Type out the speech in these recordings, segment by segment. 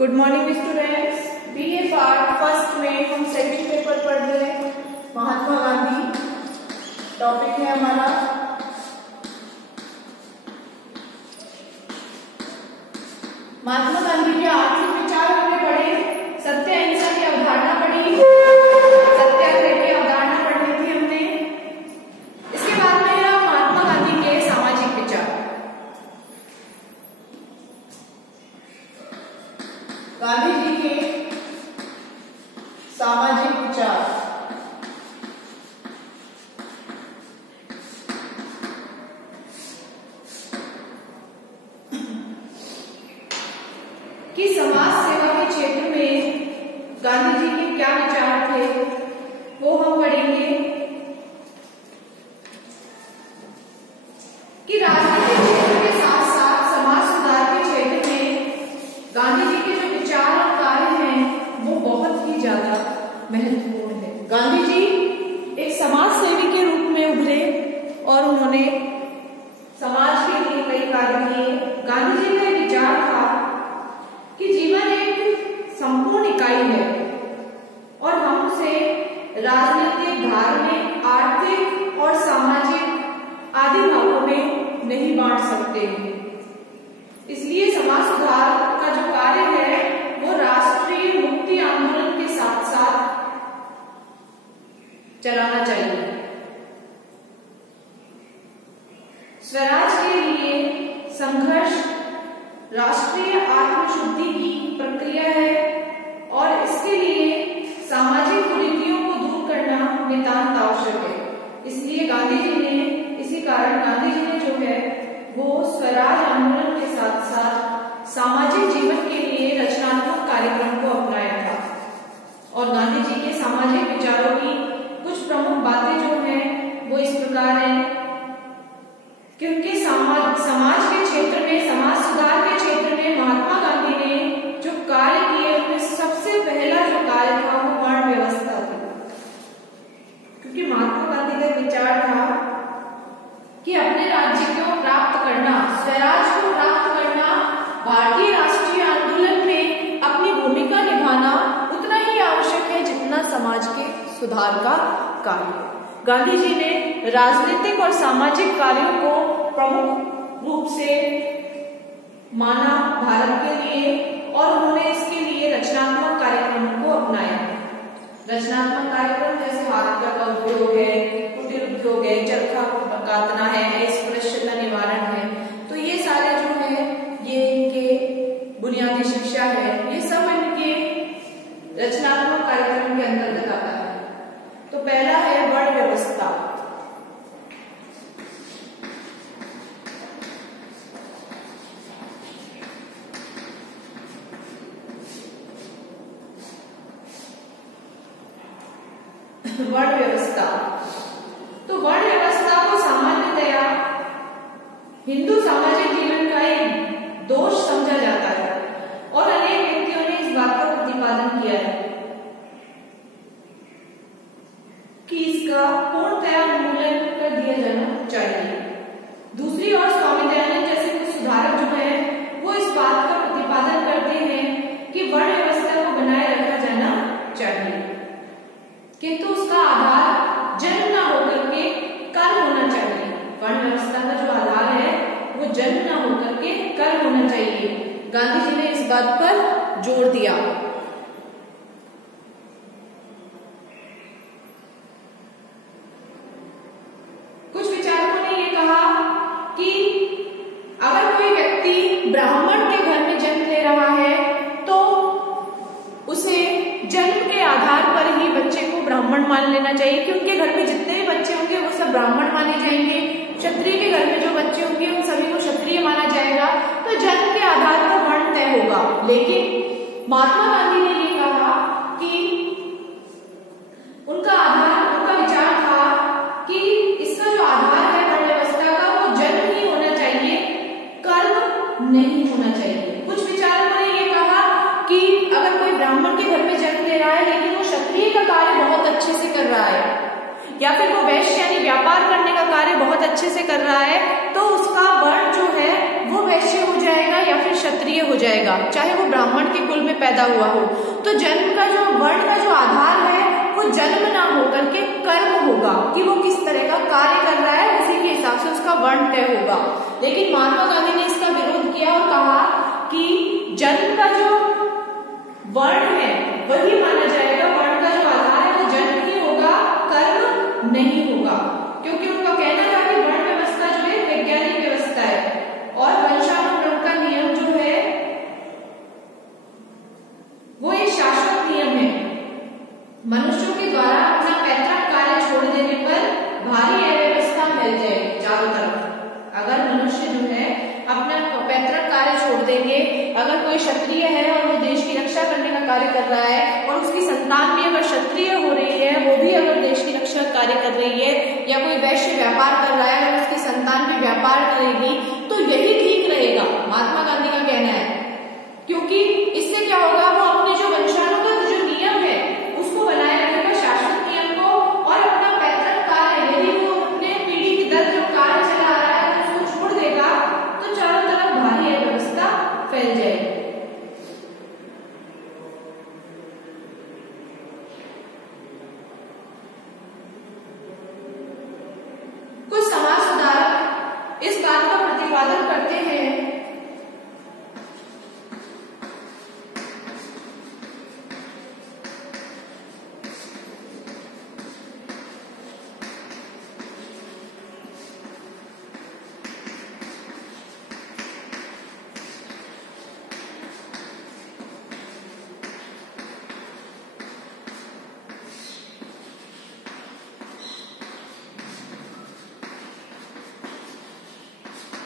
Good morning students. BA part first में हम second paper पढ़ रहे हैं। महात्मा गांधी टॉपिक है हमारा। महात्मा गांधी के आर्थिक विचार हमने पढ़े, सत्य अहिंसा की अवधारणा पढ़ी, सत्याग्रह की अवधारणा पढ़ी थी हमने। इसके बाद में है महात्मा गांधी के सामाजिक विचार। गांधी जी के सामाजिक विचार। कि समाज सेवा के क्षेत्र में गांधी जी के क्या विचार थे वो हम पढ़ेंगे। कि राजनीतिक क्षेत्र के साथ साथ समाज सुधार के क्षेत्र में गांधी जी के जो विचार और कार्य हैं वो बहुत ही ज्यादा महत्वपूर्ण है। गांधी जी एक समाज सेवी के रूप में उभरे और उन्होंने समाज के लिए कई कार्य किए। गांधी जी का एक विचार था कि जीवन एक संपूर्ण इकाई है और हम उसे राजनीतिक, धार्मिक, आर्थिक और सामाजिक आदि भागों में नहीं बांट सकते हैं। इसलिए समाज सुधार का जो कार्य है वो राष्ट्रीय मुक्ति आंदोलन के साथ साथ चलाना चाहिए। स्वराज के लिए संघर्ष राष्ट्रीय आत्मशुद्धि की प्रक्रिया है और इसके लिए सामाजिक कुरीतियों को दूर करना नितांत आवश्यक है। इसलिए गांधी जी ने, इसी कारण गांधी जी ने जो है वो स्वराज आंदोलन के साथ साथ सामाजिक जीवन के लिए रचनात्मक कार्यक्रम को अपनाया था। और गांधी जी के सामाजिक विचारों की कुछ प्रमुख बातें जो हैं वो इस प्रकार हैं कि उनके समाज के क्षेत्र में, समाज सुधार के क्षेत्र में महात्मा गांधी ने जो कार्य किए उनमें सबसे पहला जो कार्य था वो वर्ण व्यवस्था थी। क्योंकि महात्मा गांधी का विचार था कि अपने राज्य को प्राप्त करना, स्वराज को प्राप्त करना, भारतीय राष्ट्रीय आंदोलन में अपनी भूमिका निभाना उतना ही आवश्यक है जितना समाज के सुधार का कार्य। गांधी जी ने राजनीतिक और सामाजिक कार्यों को प्रमुख रूप से माना भारत के लिए और उन्होंने इसके लिए रचनात्मक कार्यक्रमों को अपनाया। रचनात्मक कार्यक्रम जैसे हाथ का उद्योग है, कुटीर उद्योग है, चरखा कातना है, अस्पृश्यता निवारण है, तो ये सारे जो है ये इनके बुनियादी शिक्षा है, ये सब इनके रचनात्मक कार्यक्रम के अंतर्गत आता है। तो पहला है वर्ण व्यवस्था। वर्ण व्यवस्था, तो वर्ण व्यवस्था को सामान्यतया हिंदू सामाजिक जीवन का एक दोष समझा जाता है और अनेक व्यक्तियों ने इस बात का प्रतिपादन किया है कि इसका पूर्णतया उन्मूलन कर दिया जाना चाहिए। दूसरी ओर स्वामी दयानंद जैसे कुछ सुधारक जो हैं वो इस बात का प्रतिपादन करते हैं कि वर्ण व्यवस्था को बनाए रखा जाना चाहिए, किंतु उसका आधार जन्म न होकर के कर्म होना चाहिए। वर्ण व्यवस्था का जो आधार है वो जन्म न होकर के कर्म होना चाहिए। गांधी जी ने इस बात पर जोर दिया। कुछ विचारकों ने ये कहा कि अगर कोई व्यक्ति ब्राह्मण के घर में जन्म ले रहा है तो उसे जन्म के आधार पर ही बच्चे को ब्राह्मण मान लेना चाहिए कि उनके घर में जितने भी बच्चे होंगे वो सब ब्राह्मण माने जाएंगे। क्षत्रिय के घर में जो बच्चे होंगे उन सभी को क्षत्रिय माना जाएगा। तो जन्म के आधार पर वर्ण तय होगा। लेकिन महात्मा गांधी ने ये कहा कि उनका आधार, उनका विचार था कि इसका जो आधार है वर्ण व्यवस्था का वो जन्म ही होना चाहिए, कर्म नहीं होना चाहिए। कुछ विचारकों ने ये कहा कि अगर कोई ब्राह्मण के घर में जन्म ले रहा है लेकिन वो क्षत्रिय का कार्य बहुत अच्छे से कर रहा है या फिर वो वैश्य यानी व्यापार करने का कार्य बहुत अच्छे से कर रहा है तो उसका वर्ण जो है वो वैश्य हो जाएगा या फिर क्षत्रिय क्षत्रिय हो जाएगा, चाहे वो ब्राह्मण के कुल में पैदा हुआ हो। तो जन्म का जो वर्ण का जो आधार है वो जन्म ना होकर के कर्म होगा कि वो किस तरह का कार्य कर रहा है, उसी के हिसाब से उसका वर्ण तय होगा। लेकिन महात्मा गांधी ने इसका विरोध किया और कहा कि जन्म का जो वर्ण है वही माना जाएगा, वर्ण का जो आधार है वो जन्म ही होगा, कर्म नहीं होगा। क्योंकि उनका कहना था कि वर्ण व्यवस्था जो है वैज्ञानिक व्यवस्था है और वंशानुक्रम का नियम जो है वो एक शाश्वत नियम है। मनुष्यों के द्वारा अपना पैतृक कार्य छोड़ देने पर भारी अव्यवस्था फैल जाएगी चारों तरफ। अगर मनुष्य जो है अपना पैतृक कार्य छोड़ देंगे, अगर कोई क्षत्रिय है और वो देश की रक्षा करने का कार्य कर रहा है और उसकी संतान भी अगर क्षत्रिय हो रही है, वो भी अगर देश की रक्षा कार्य कर रही है, या कोई वैश्य व्यापार कर रहा है और उसकी संतान भी व्यापार करेगी, तो यही ठीक रहेगा, महात्मा गांधी का कहना है। क्योंकि इससे क्या होगा, वो अपने जो वंशानुगत जो नियम है उसको बनाए रखेगा, शाश्वत नियम को, और अपना पैतृक कार्य यदि वो अपने पीढ़ी की दर जो कार्य चला आ रहा है तो उसको छोड़ देगा तो चारों तरफ भारी अव्यवस्था फैल जाएगी। कुछ समाज सुधारक इस बात का प्रतिपादन करते हैं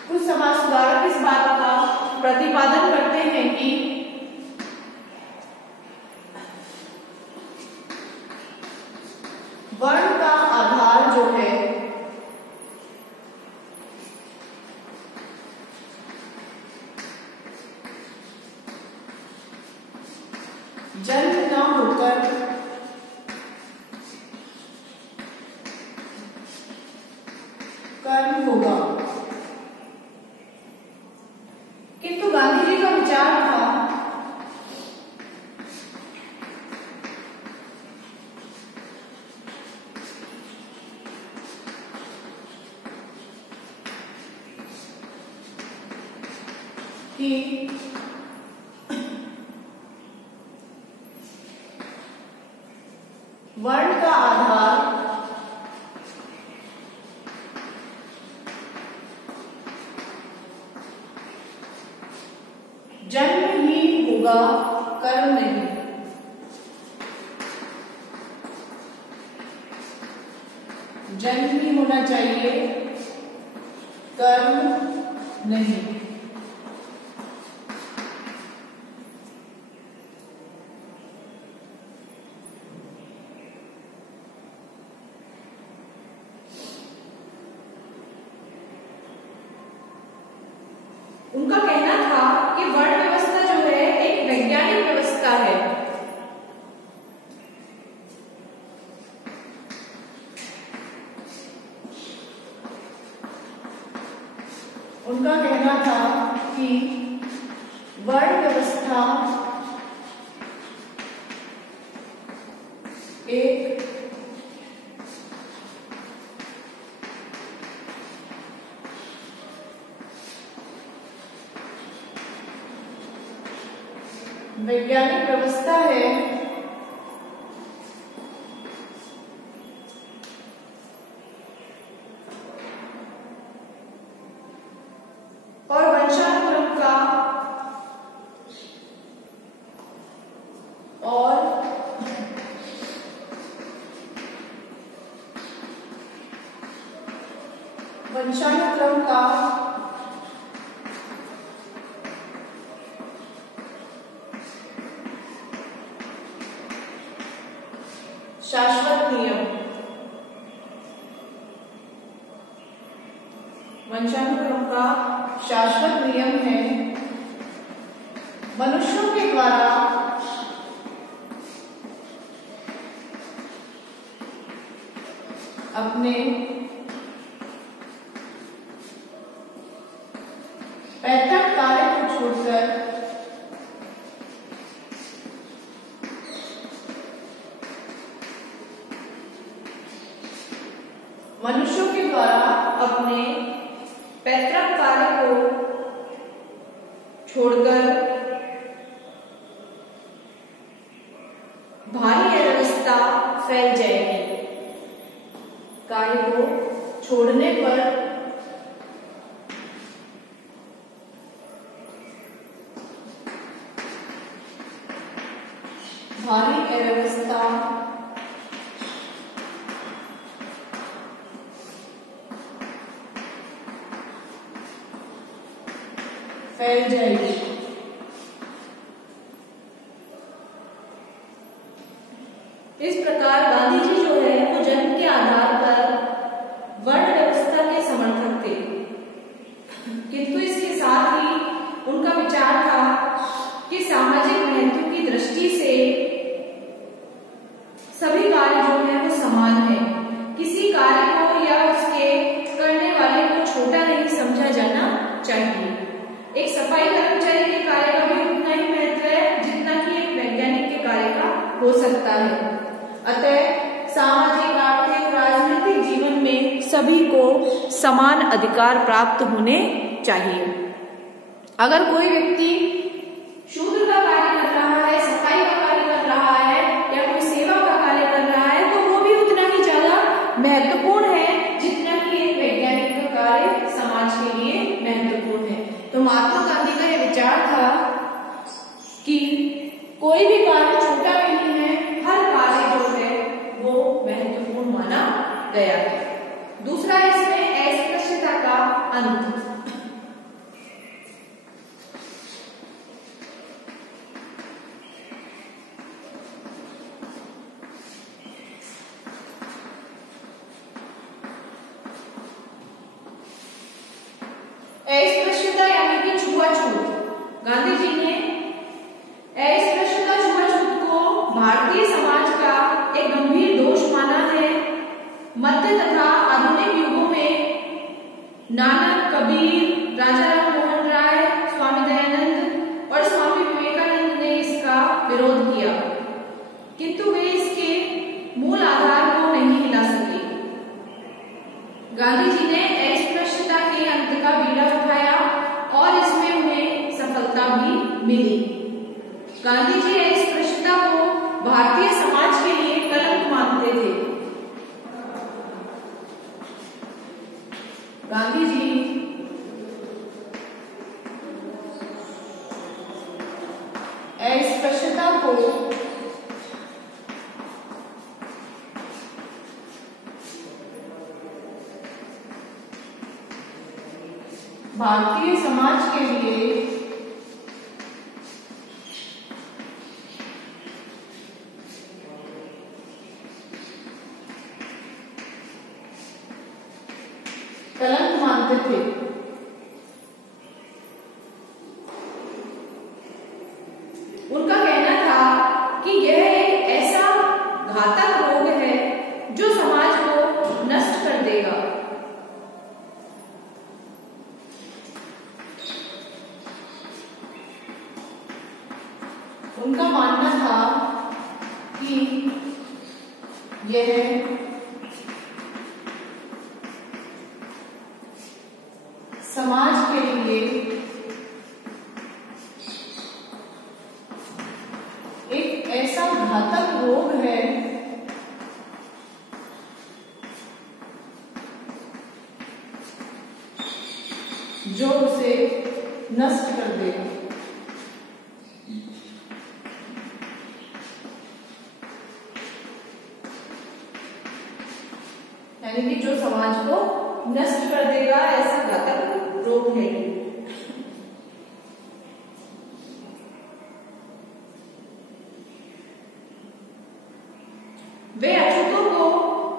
कुछ समाज सुधारक इस बात का प्रतिपादन करते हैं कि वर्ण का आधार जो है जन्म न होकर कर्म होगा। किंतु गांधी जी का विचार था कि वर्ण का आधार जन्म ही होगा, कर्म नहीं। जन्म ही होना चाहिए, कर्म नहीं। उनका कहना था कि वर्ण व्यवस्था जो है एक वैज्ञानिक व्यवस्था है। उनका कहना था कि वर्ण व्यवस्था एक वैज्ञानिक व्यवस्था है और वंशानुक्रम का और वंशानुक्रम का शाश्वत नियम। वंशानुक्रम का शाश्वत नियम है मनुष्यों के द्वारा अपने पैतृक कार्य को छोड़कर छोड़कर भारी अव्यवस्था फैल जाएगी। कार्य को छोड़ने पर भारी अव्यवस्था फैल जाएगी। इस प्रकार गांधी जी जो है वो जन्म के आधार पर वर्ण व्यवस्था के समर्थक थे, किंतु इसके साथ ही उनका विचार था कि सामाजिक महत्व की दृष्टि से सभी कार्य जो है वो समान है। किसी कार्य को या उसके करने वाले को छोटा नहीं समझा जाना चाहिए। एक सफाई कर्मचारी के कार्य का भी उतना ही महत्व है जितना कि एक वैज्ञानिक के कार्य का हो सकता है। अतः सामाजिक, आर्थिक, राजनीतिक जीवन में सभी को समान अधिकार प्राप्त होने चाहिए। अगर कोई व्यक्ति शूद्र का कार्य कर रहा है, सफाई का कार्य कर रहा है या कोई सेवा का कार्य कर रहा है तो वो भी उतना ही ज्यादा महत्वपूर्ण है जितना कि एक वैज्ञानिक का कार्य समाज के लिए महत्वपूर्ण है। तो महात्मा गांधी का यह विचार था कि कोई भी कार्य छोटा नहीं है, हर कार्य जो है वो महत्वपूर्ण माना गया है। दूसरा इसमें अस्पृश्यता का अंत। अस्पृश्यता यानी कि छुआछूत। गांधी जी ने अस्पृश्यता, छुआछूत को भारतीय समाज का एक गंभीर दोष माना है। मध्य तथा आधुनिक युगों में नानक, कबीर, राजा राम मोहन राय, स्वामी दयानंद और स्वामी विवेकानंद ने इसका विरोध किया, किंतु वे इसके मूल आधार को नहीं हिला सके। गांधी जी ने अस्पृश्यता के अंत का बीड़ा उठाया और इसमें उन्हें सफलता भी मिली। गांधी जी अस्पृश्यता को भारतीय समाज के लिए कलंक मानते थे। गांधी जी अस्पृश्यता को भारतीय समाज के लिए कलंक मानते थे। उनका कहना था कि यह एक ऐसा घातक रोग है जो समाज को नष्ट कर देगा। उनका मानना था कि यह समाज के लिए एक ऐसा घातक रोग है जो उसे नष्ट कर देगा। यानी कि जो समाज को नष्ट कर देगा, ऐसा घातक रोग है। वे अछूतों को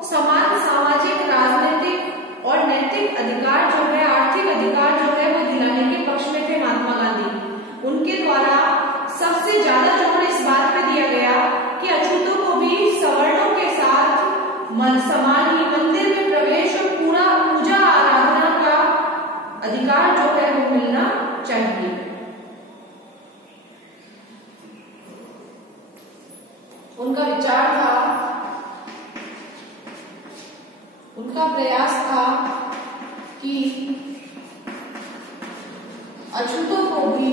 समान सामाजिक, राजनीतिक और नैतिक अधिकार जो है, आर्थिक अधिकार जो है वो दिलाने के पक्ष में थे महात्मा गांधी। उनके द्वारा सबसे ज्यादा जोर इस बात पे दिया गया कि अछूतों को भी सवर्णों के साथ समान ही मंदिर में प्रवेश और पूजा आराधना का अधिकार जो है वो मिलना चाहिए। उनका विचार था, उनका प्रयास था कि अछूतों को भी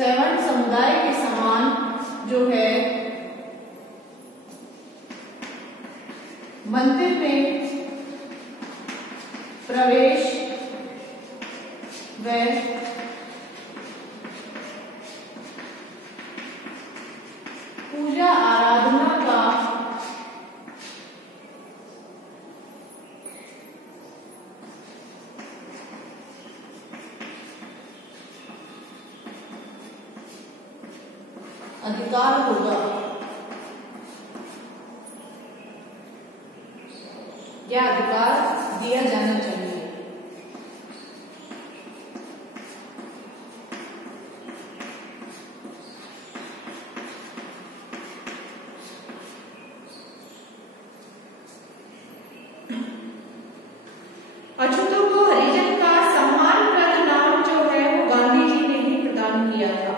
सवर्ण समुदाय के समान जो है मंदिर में प्रवेश व पूजा आराधना का अधिकार होगा। यह अधिकार दिया जाना चाहिए। अछूतों को हरिजन का सम्मानप्रद नाम जो है वो गांधी जी ने ही प्रदान किया था।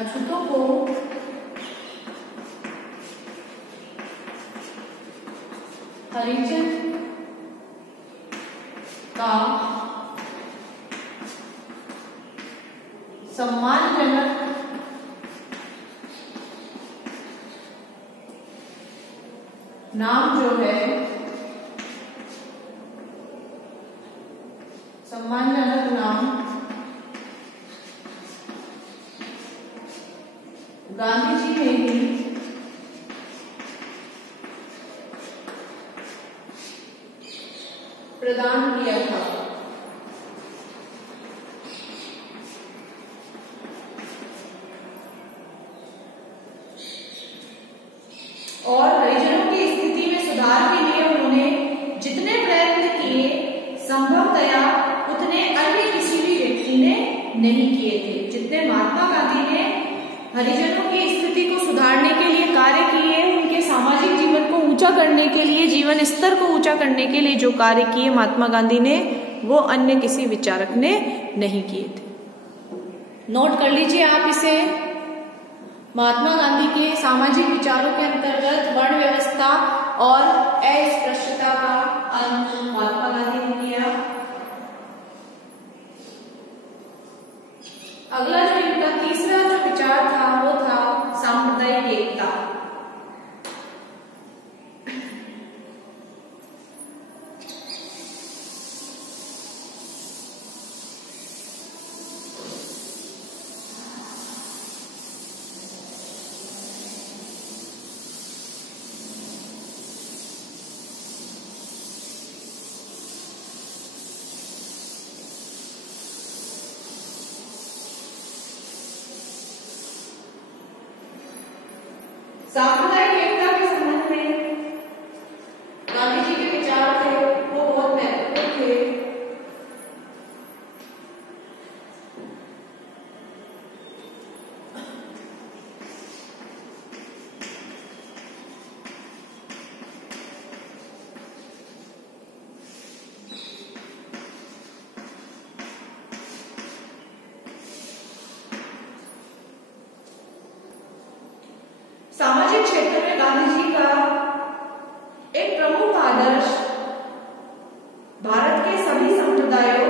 अछूतों को हरिजन का सम्मानजनक नाम जो है सम्मानजनक नाम गांधी जी ने ही प्रदान किया था। और हरिजनों की स्थिति में सुधार के लिए उन्होंने जितने प्रयत्न किए संभवतया उतने अन्य किसी भी व्यक्ति ने नहीं किए थे। जितने महात्मा गांधी ने हरिजनों की स्थिति को सुधारने के लिए कार्य किए, उनके सामाजिक जीवन को ऊंचा करने के लिए, जीवन स्तर को ऊंचा करने के लिए जो कार्य किए महात्मा गांधी ने, वो अन्य किसी विचारक ने नहीं किए थे। नोट कर लीजिए आप इसे। महात्मा गांधी के सामाजिक विचारों के अंतर्गत वर्ण व्यवस्था और अस्पृश्यता का अंत महात्मा गांधी ने किया। अगला जो इनका तीसरा जो विचार था वो था सांप्रदायिक एकता। सांप्रदायिक एकता के संबंध में गांधी जी के विचार थे वो बहुत महत्वपूर्ण थे। सामाजिक क्षेत्र में गांधी जी का एक प्रमुख आदर्श भारत के सभी संप्रदायों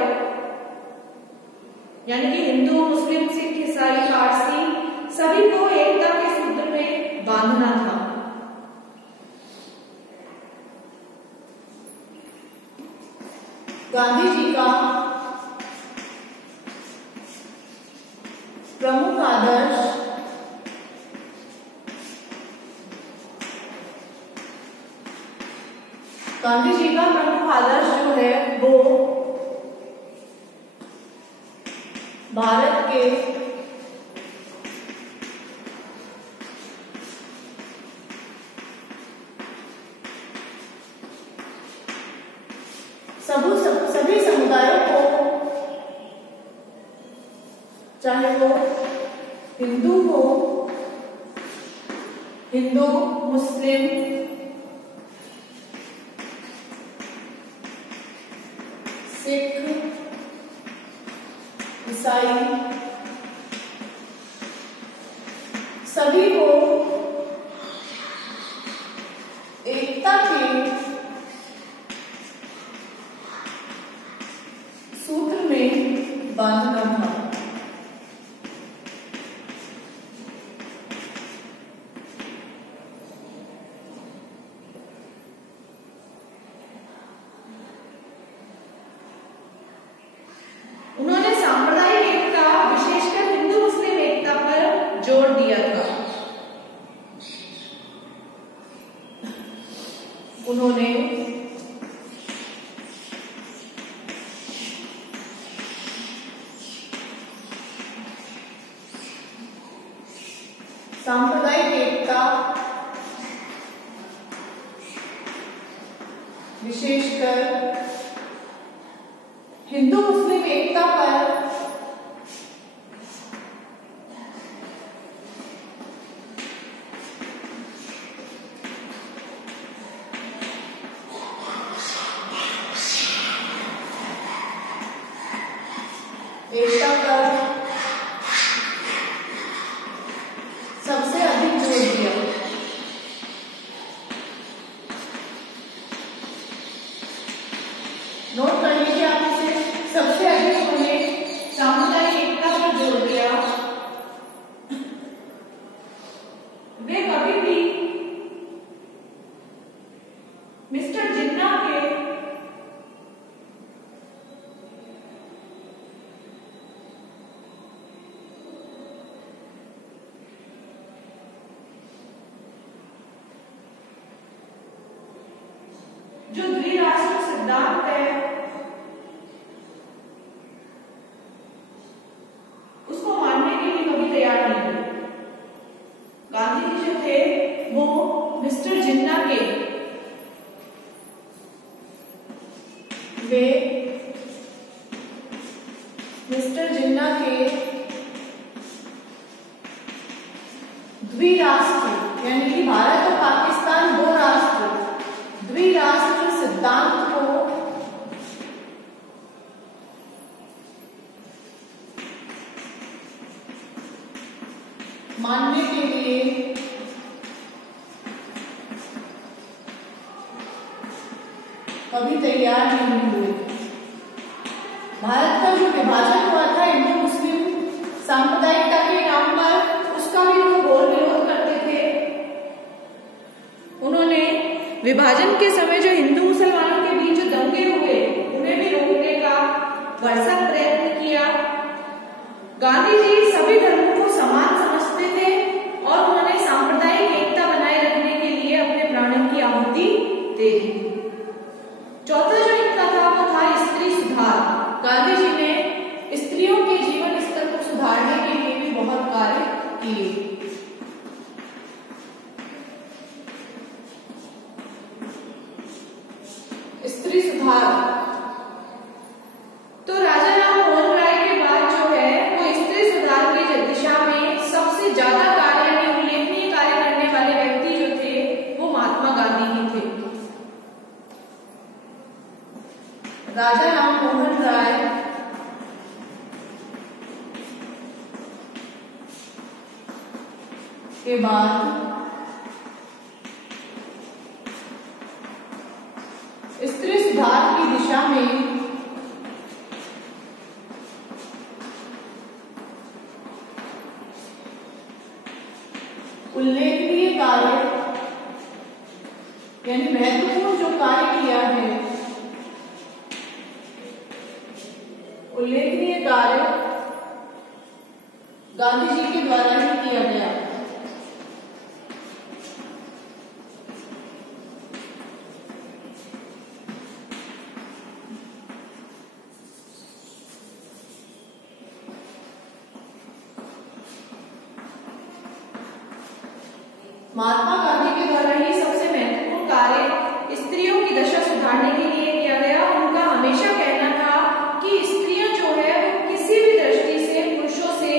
यानी कि हिंदू, मुस्लिम, सिख, ईसाई, पारसी सभी को एकता के सूत्र में बांधना था। गांधी जी का प्रमुख आदर्श गांधी जी का प्रमुख आदर्श जो है वो भारत के सभी समुदायों को, चाहे वो हिंदू, मुस्लिम, सिख, ईसाई, सभी को एकता के सूत्र में उन्होंने सांप्रदायिक एकता, विशेषकर हिंदू मुस्लिम एकता पर सबसे अधिक जोर दिया। नोट कर लीजिए आप इसे, सबसे अधिक उन्होंने सामुदायिक एकता पर जोर दिया। वे कभी भी मिस्टर जिन्ना के जो द्विराष्ट्र सिद्धांत है उसको मानने के लिए कभी तैयार नहीं हुए। गांधी जी जो थे वो मिस्टर जिन्ना के द्विराष्ट्र यानी कि भारत और पाकिस्तान दो राष्ट्र, द्विराष्ट्र सिद्धांत को मानने के लिए कभी तैयार नहीं हुए। भारत का जो विभाजन हुआ था हिंदू मुस्लिम सांप्रदायिकता के नाम पर, उसका भी वो घोर विरोध करते थे। उन्होंने विभाजन के समय जो हिंदू मुसलमानों के बीच जो दंगे हुए उन्हें भी रोकने का भरसक प्रयत्न किया। गांधी जी सभी धर्मों को समान समझते थे और उन्होंने सांप्रदायिक एकता बनाए रखने के लिए अपने प्राणों की आहुति दे दी। चौथा जो इनका था वो था स्त्री सुधार। गांधी जी ने स्त्रियों के जीवन स्तर को सुधारने के लिए भी बहुत कार्य किए। स्त्री सुधार तो राजा राम मोहन राय के बाद जो है वो स्त्री सुधार की दिशा में सबसे ज्यादा कार्य में उल्लेखनीय कार्य करने वाले व्यक्ति जो थे वो महात्मा गांधी ही थे। राजा राम मोहन राय के बाद स्त्री सुधार की दिशा में उल्लेखनीय कार्य यानी महत्वपूर्ण जो कार्य किया है, उल्लेखनीय कार्य गांधी जी के द्वारा ही किया गया। महात्मा गांधी के द्वारा ही सबसे महत्वपूर्ण कार्य स्त्रियों की दशा सुधारने के लिए किया गया। उनका हमेशा कहना था कि स्त्रियां जो है वो किसी भी दृष्टि से पुरुषों से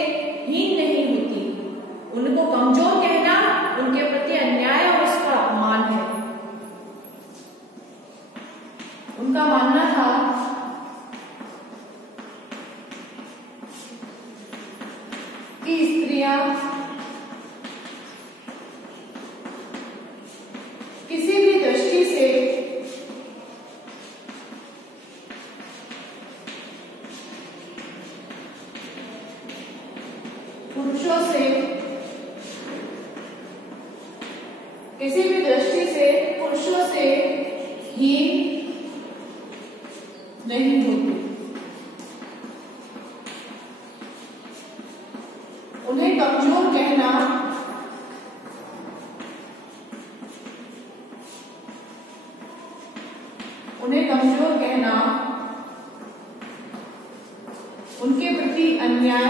हीन नहीं होती। उनको कमजोर कहना उनके प्रति अन्याय और उसका अपमान है। उनका मानना था कि स्त्रियां किसी भी दृष्टि से पुरुषों से, किसी भी दृष्टि से पुरुषों से हीन नहीं होती। उन्हें कमजोर कहना उन्हें कमजोर कहना, उनके प्रति अन्याय,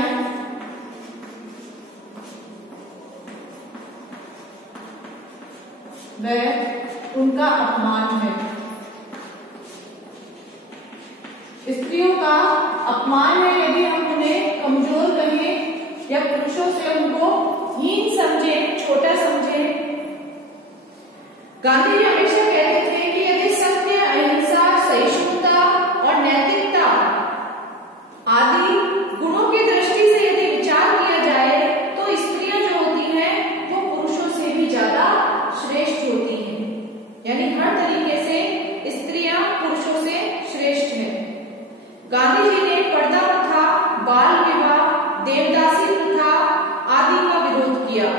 वह उनका अपमान है। स्त्रियों का अपमान है यदि हम उन्हें कमजोर कहें या पुरुषों से उनको हीन समझे, छोटा समझे। गांधी जी हमेशा कहते थे कि यदि सत्य, अहिंसा, सहिष्णुता और नैतिकता आदि गुणों की दृष्टि से यदि विचार किया जाए तो स्त्रियां जो होती हैं वो पुरुषों से भी ज्यादा श्रेष्ठ होती हैं। यानी हर तरीके से स्त्रियां पुरुषों से श्रेष्ठ हैं। गांधी जी ने पर्दा प्रथा, बाल विवाह, देवदासी प्रथा आदि का विरोध किया।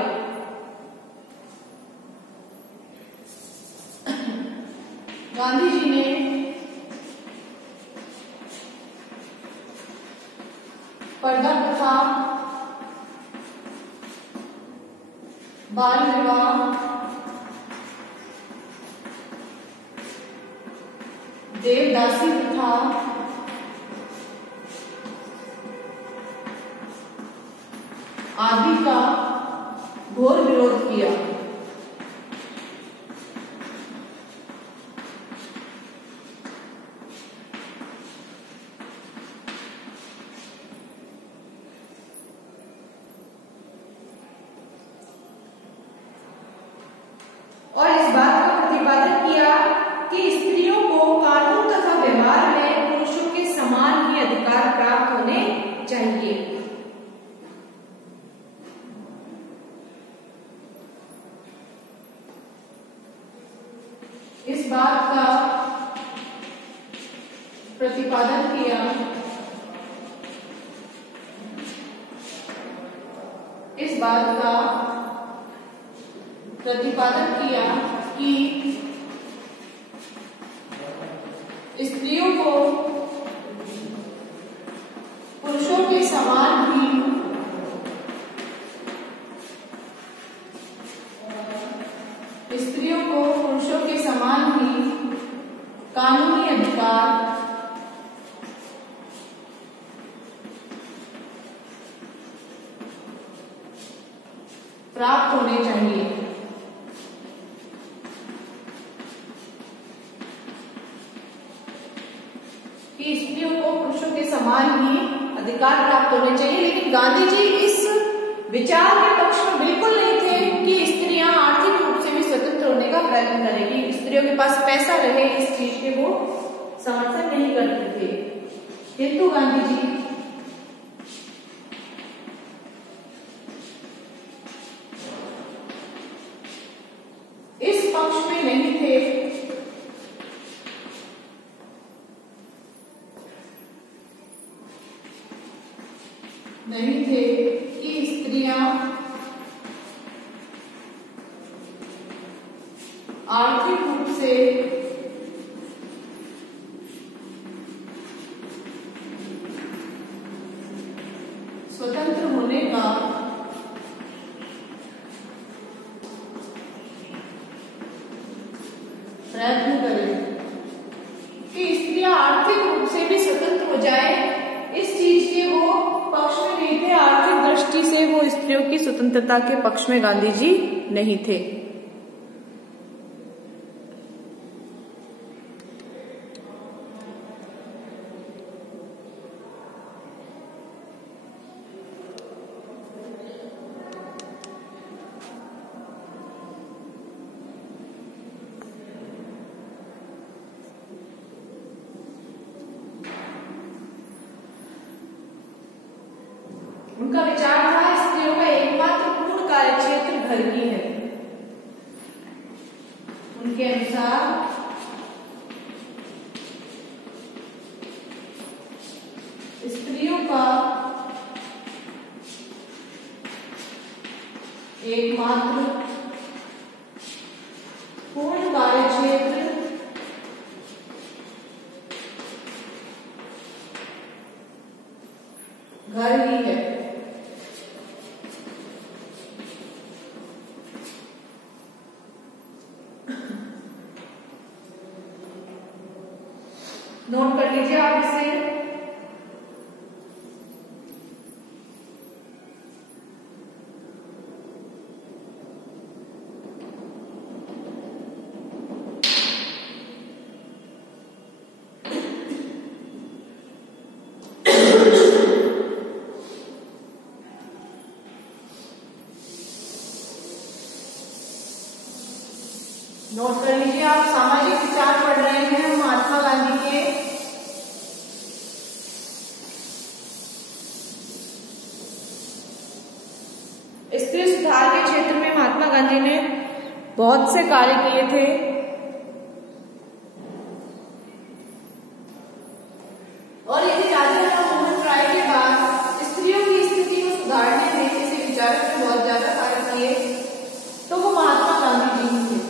गांधी जी ने पर्दा प्रथा, बाल विवाह, देवदासी प्रथा आदि का घोर विरोध किया। और इस बात का प्रतिपादन किया कि स्त्रियों को कानून तथा व्यवहार में पुरुषों के समान ही अधिकार प्राप्त होने चाहिए। इस बात का प्रतिपादन किया कि स्त्रियों को पुरुषों के समान ही कानूनी अधिकार प्राप्त होने चाहिए। कि स्त्रियों को पुरुषों के समान ही अधिकार प्राप्त होने चाहिए, लेकिन गांधी जी इस विचार के पक्ष में बिल्कुल नहीं थे कि स्त्रियां आर्थिक रूप से भी स्वतंत्र होने का प्रयत्न करेगी। स्त्रियों के पास पैसा रहे, इस चीज के वो समर्थन नहीं करते थे। किंतु गांधी जी इस पक्ष में नहीं थे कि स्त्रियां आर्थिक रूप से स्वतंत्र होने का प्रयत्न करें। कि स्त्रियां आर्थिक रूप से भी स्वतंत्र हो जाए, इस चीज के वो पक्ष में नहीं थे। आर्थिक दृष्टि से वो स्त्रियों की स्वतंत्रता के पक्ष में गांधी जी नहीं थे। उनका विचार था स्त्रियों का एकमात्र पूर्ण कार्यक्षेत्र घर ही है। उनके अनुसार स्त्रियों का एकमात्र पूर्ण कार्यक्षेत्र घर ही है। नोट कर लीजिए आप इसे। नोट कर लीजिए आप, सामाजिक विचार पढ़ रहे हैं महात्मा गांधी के। स्त्री सुधार के क्षेत्र में महात्मा गांधी ने बहुत से कार्य किए थे। और यदि राजा मोहन राय के बाद स्त्रियों की स्थिति को सुधारने में किसी विचारक ने बहुत ज्यादा कार्य किए तो वो महात्मा गांधी जी थे।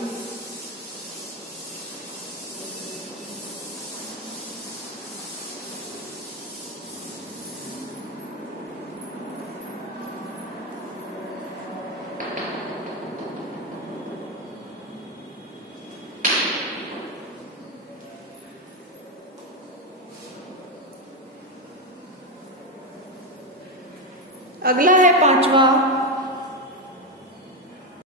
अगला है 5वां